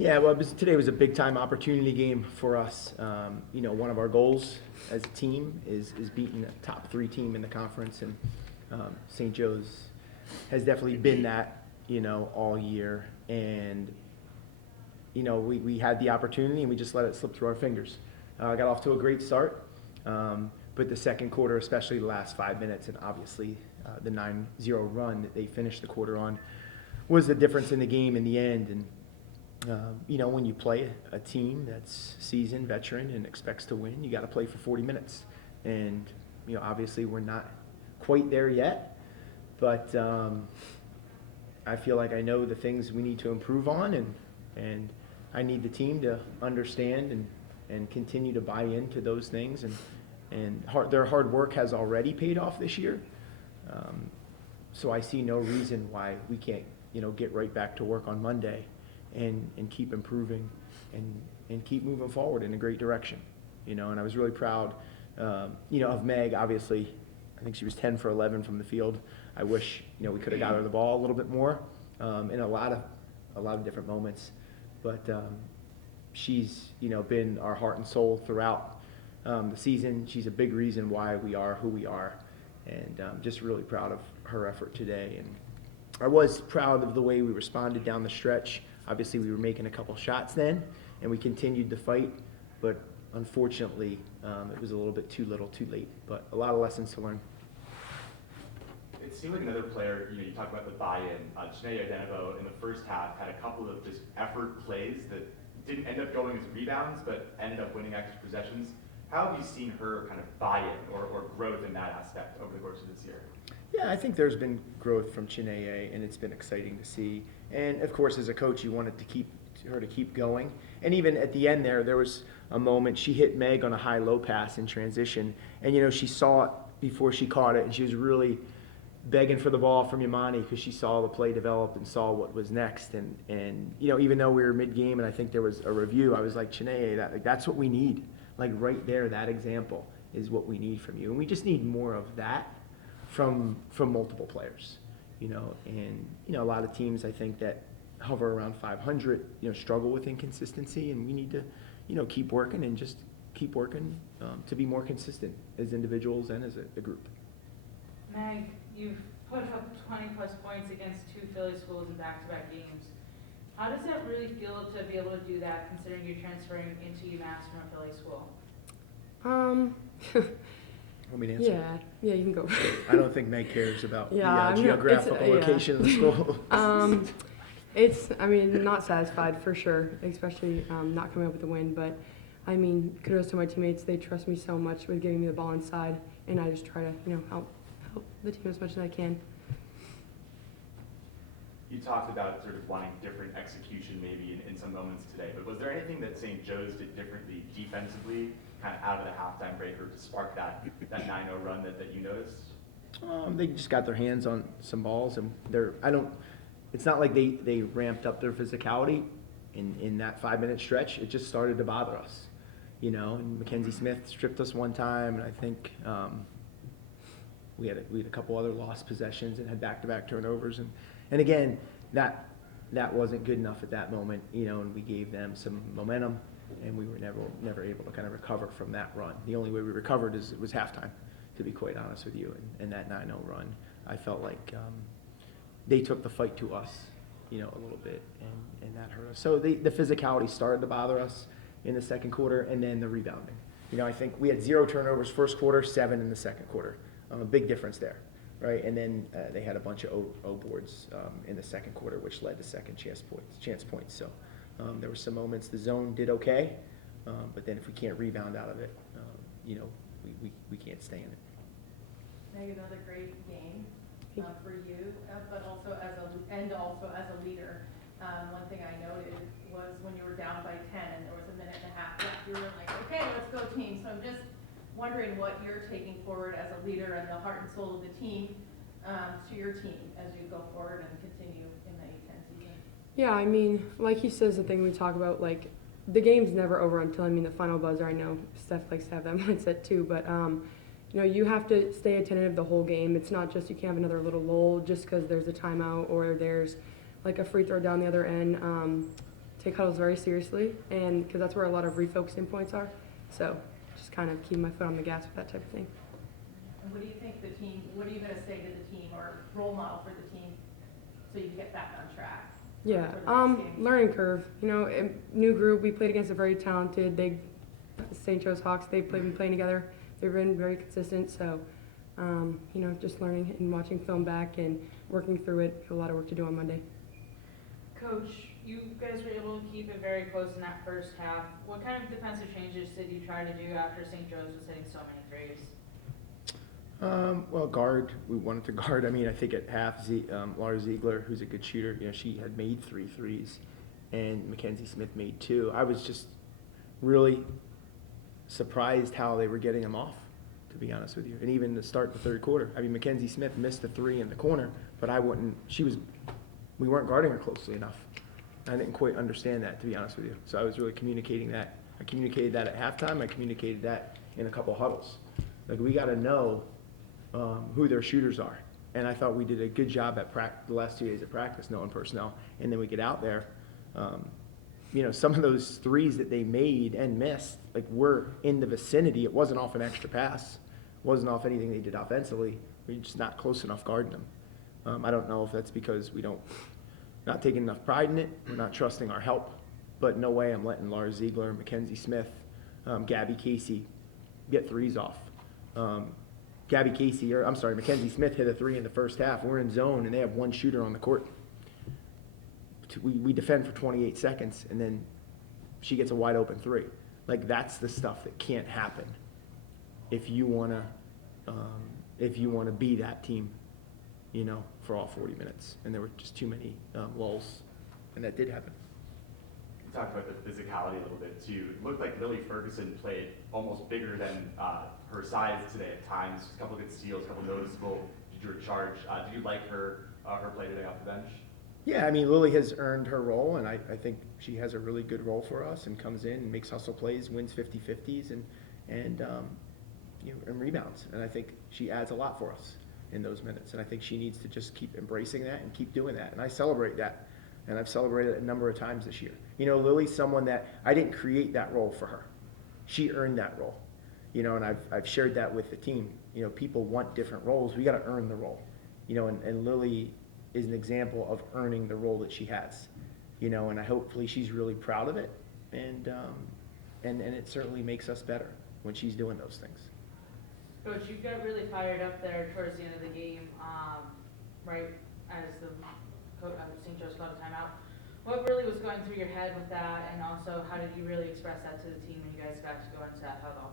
Yeah, well, today was a big-time opportunity game for us. One of our goals as a team is beating a top 3 team in the conference, and St. Joe's has definitely been that, all year. And, we had the opportunity, and we just let it slip through our fingers. Got off to a great start, but the second quarter, especially the last 5 minutes, and obviously the 9-0 run that they finished the quarter on, was the difference in the game in the end. And when you play a team that's seasoned, veteran, and expects to win, you got to play for 40 minutes. And, obviously we're not quite there yet, but I feel like I know the things we need to improve on, and I need the team to understand and continue to buy into those things. And their hard work has already paid off this year. So I see no reason why we can't, get right back to work on Monday and keep improving and keep moving forward in a great direction. And I was really proud, of Meg. Obviously, I think she was 10 for 11 from the field. I wish, we could have got her the ball a little bit more in a lot of different moments. But she's, been our heart and soul throughout the season. She's a big reason why we are who we are, and just really proud of her effort today. And I was proud of the way we responded down the stretch. Obviously, we were making a couple shots then, and we continued to fight, but unfortunately, it was a little bit too little, too late. But a lot of lessons to learn. It seemed like another player, you talked about the buy-in. Janae Odenabo in the first half had a couple of just effort plays that didn't end up going as rebounds, but ended up winning extra possessions. How have you seen her kind of buy-in or growth in that aspect over the course of this year? Yeah, I think there's been growth from Chineye, and it's been exciting to see. And of course, as a coach, you wanted her to keep going. And even at the end there was a moment she hit Meg on a high-low pass in transition, and she saw it before she caught it, and she was really begging for the ball from Yamani because she saw the play develop and saw what was next. And even though we were mid-game and I think there was a review, I was like, Chineye, that's what we need. Like right there, that example is what we need from you, and we just need more of that from multiple players, and a lot of teams I think that hover around 500, struggle with inconsistency, and we need to, keep working and just keep working to be more consistent as individuals and as a group. Meg, you've put up 20 plus points against 2 Philly schools in back-to-back games. How does that really feel to be able to do that, considering you're transferring into UMass from a Philly school? Want me to answer? Yeah, you can go. I don't think Meg cares about Yeah, the geographical location of the school. Not satisfied for sure, especially not coming up with a win. But kudos to my teammates. They trust me so much with giving me the ball inside, and I just try to, help the team as much as I can. You talked about sort of wanting different execution maybe in some moments today, but was there anything that St. Joe's did differently defensively, kind of out of the halftime break, or to spark that 9-0 run that you noticed? They just got their hands on some balls, and it's not like they ramped up their physicality in that 5-minute stretch. It just started to bother us, and Mackenzie Smith stripped us one time, and I think we had a couple other lost possessions and had back-to-back turnovers, and again, that wasn't good enough at that moment, and we gave them some momentum, and we were never able to kind of recover from that run. The only way we recovered was halftime, to be quite honest with you, and that 9-0 run, I felt like they took the fight to us, a little bit, and that hurt us. So the physicality started to bother us in the second quarter, and then the rebounding. I think we had 0 turnovers first quarter, 7 in the second quarter. A big difference there. Right, and then they had a bunch of O boards in the second quarter, which led to second chance points. So there were some moments the zone did okay, but then if we can't rebound out of it, we can't stay in it. Meg, another great game for you, but also as a leader. One thing I noted was when you were down by 10 and there was a minute and a half left, you were like, okay, let's go team. So I'm just wondering what you're taking forward as a leader and the heart and soul of the team to your team as you go forward and continue in the A-10 season. Yeah, like he says, the thing we talk about, like, the game's never over until, the final buzzer. I know Steph likes to have that mindset too, but, you have to stay attentive the whole game. It's not just you can't have another little lull just because there's a timeout or there's, like, a free throw down the other end. take huddles very seriously, and because that's where a lot of refocusing points are. So just kind of keep my foot on the gas with that type of thing. And what do you think what are you going to say to the team or role model for the team so you can get back on track? Yeah, for the next game? learning curve. You know, new group. We played against a very talented, big St. Joe's Hawks. They've been playing together. They've been very consistent. So, you know, just learning and watching film back and working through it. A lot of work to do on Monday. Coach, you guys were able to keep it very close in that first half. What kind of defensive changes did you try to do after St. Joe's was hitting so many threes? Well, guard. We wanted to guard. I mean, I think at half, Laura Ziegler, who's a good shooter, you know, she had made 3 threes, and Mackenzie Smith made 2. I was just really surprised how they were getting them off, to be honest with you. And even to start the third quarter, I mean, Mackenzie Smith missed a 3 in the corner, but we weren't guarding her closely enough. I didn't quite understand that, to be honest with you. So I was really communicating that. I communicated that at halftime. I communicated that in a couple huddles. Like, we got to know who their shooters are. And I thought we did a good job at the last 2 days of practice, knowing personnel. And then we get out there. You know, some of those threes that they made and missed, like, were in the vicinity. It wasn't off an extra pass. It wasn't off anything they did offensively. We're just not close enough guarding them. I don't know if that's because not taking enough pride in it. We're not trusting our help. But no way I'm letting Laura Ziegler, Mackenzie Smith, Gabby Casey get threes off. Mackenzie Smith hit a 3 in the first half. We're in zone, and they have 1 shooter on the court. We defend for 28 seconds, and then she gets a wide open 3. Like, that's the stuff that can't happen if you wanna be that team, you know, for all 40 minutes. And there were just too many lulls, and that did happen. You talked about the physicality a little bit too. It looked like Lily Ferguson played almost bigger than her size today at times. A couple of good steals, a couple noticeable. Did you charge? Did you like her play today off the bench? Yeah, I mean, Lily has earned her role, and I think she has a really good role for us and comes in and makes hustle plays, wins 50-50s, and you know, and rebounds. And I think she adds a lot for us in those minutes. And I think she needs to just keep embracing that and keep doing that. And I celebrate that. And I've celebrated it a number of times this year. You know, Lily's someone that I didn't create that role for her. She earned that role. You know, and I've shared that with the team. You know, people want different roles. We got to earn the role. You know, and Lily is an example of earning the role that she has. You know, and hopefully she's really proud of it. And it certainly makes us better when she's doing those things. Coach, you got really fired up there towards the end of the game, right as the St. Joe's called a timeout. What really was going through your head with that, and also how did you really express that to the team when you guys got to go into that huddle?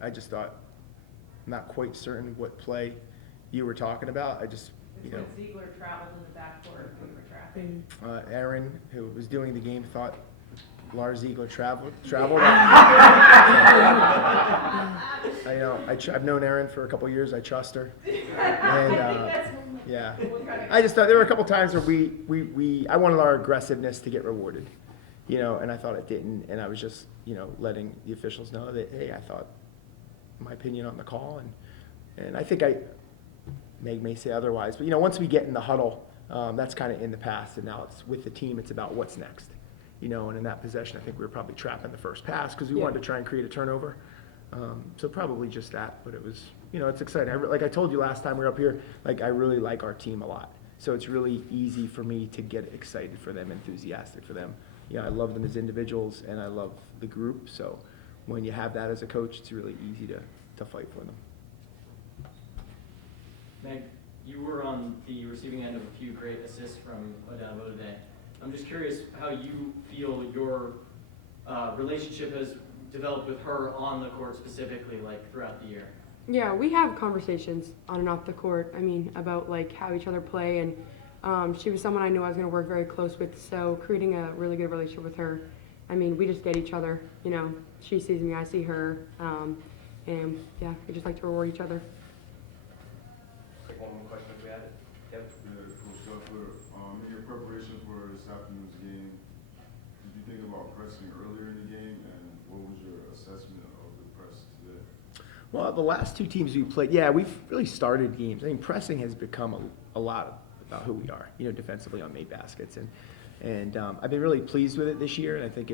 I just thought, not quite certain what play you were talking about. I just, you know. It's when Ziegler traveled in the backcourt we were tracking. Aaron, who was doing the game, thought Lars Ziegler traveled. I've known Aaron for a couple years. I trust her. And yeah, I just thought there were a couple times where I wanted our aggressiveness to get rewarded, you know, and I thought it didn't. And I was just, you know, letting the officials know that, hey, I thought my opinion on the call, and I think Meg may say otherwise, but you know, once we get in the huddle, that's kind of in the past, and now it's with the team. It's about what's next. You know, and in that possession, I think we were probably trapping the first pass because we wanted to try and create a turnover. So probably just that, but it was, you know, it's exciting. Like I told you last time we were up here, like I really like our team a lot. So it's really easy for me to get excited for them, enthusiastic for them. Yeah, I love them as individuals, and I love the group. So when you have that as a coach, it's really easy to fight for them. Meg, you were on the receiving end of a few great assists from Odenbo today. I'm just curious how you feel your relationship has developed with her on the court specifically, like throughout the year. Yeah, we have conversations on and off the court. I mean, about like how each other play, and she was someone I knew I was going to work very close with. So creating a really good relationship with her. I mean, we just get each other. You know, she sees me, I see her, and yeah, we just like to reward each other. Take one more question if we had it. Yep. Yeah, Coach Duffler, in your preparation for this afternoon's game, did you think about pressing earlier in the game, and what was your assessment of the press today? Well, the last 2 teams we played, yeah, we've really started games. I mean, pressing has become a lot about who we are, you know, defensively on made baskets. And, And I've been really pleased with it this year, and I think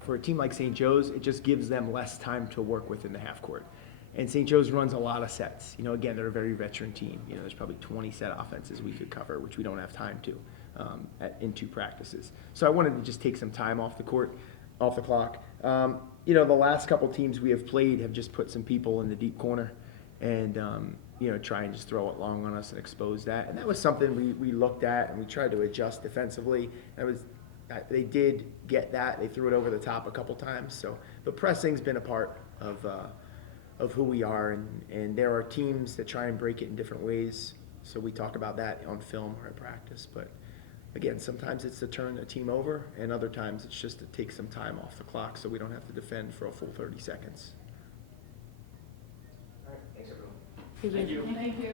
for a team like St. Joe's, it just gives them less time to work with in the half court. And St. Joe's runs a lot of sets. Again, they're a very veteran team. There's probably 20 set offenses we could cover, which we don't have time to in 2 practices. So I wanted to just take some time off the court, off the clock. The last couple teams we have played have just put some people in the deep corner and, try and just throw it long on us and expose that. And that was something we looked at and we tried to adjust defensively. They did get that. They threw it over the top a couple times. So, but pressing's been a part of who we are, and there are teams that try and break it in different ways. So we talk about that on film or at practice. But again, sometimes it's to turn a team over, and other times it's just to take some time off the clock so we don't have to defend for a full 30 seconds. All right, thanks everyone. Thank you. Thank you. Thank you.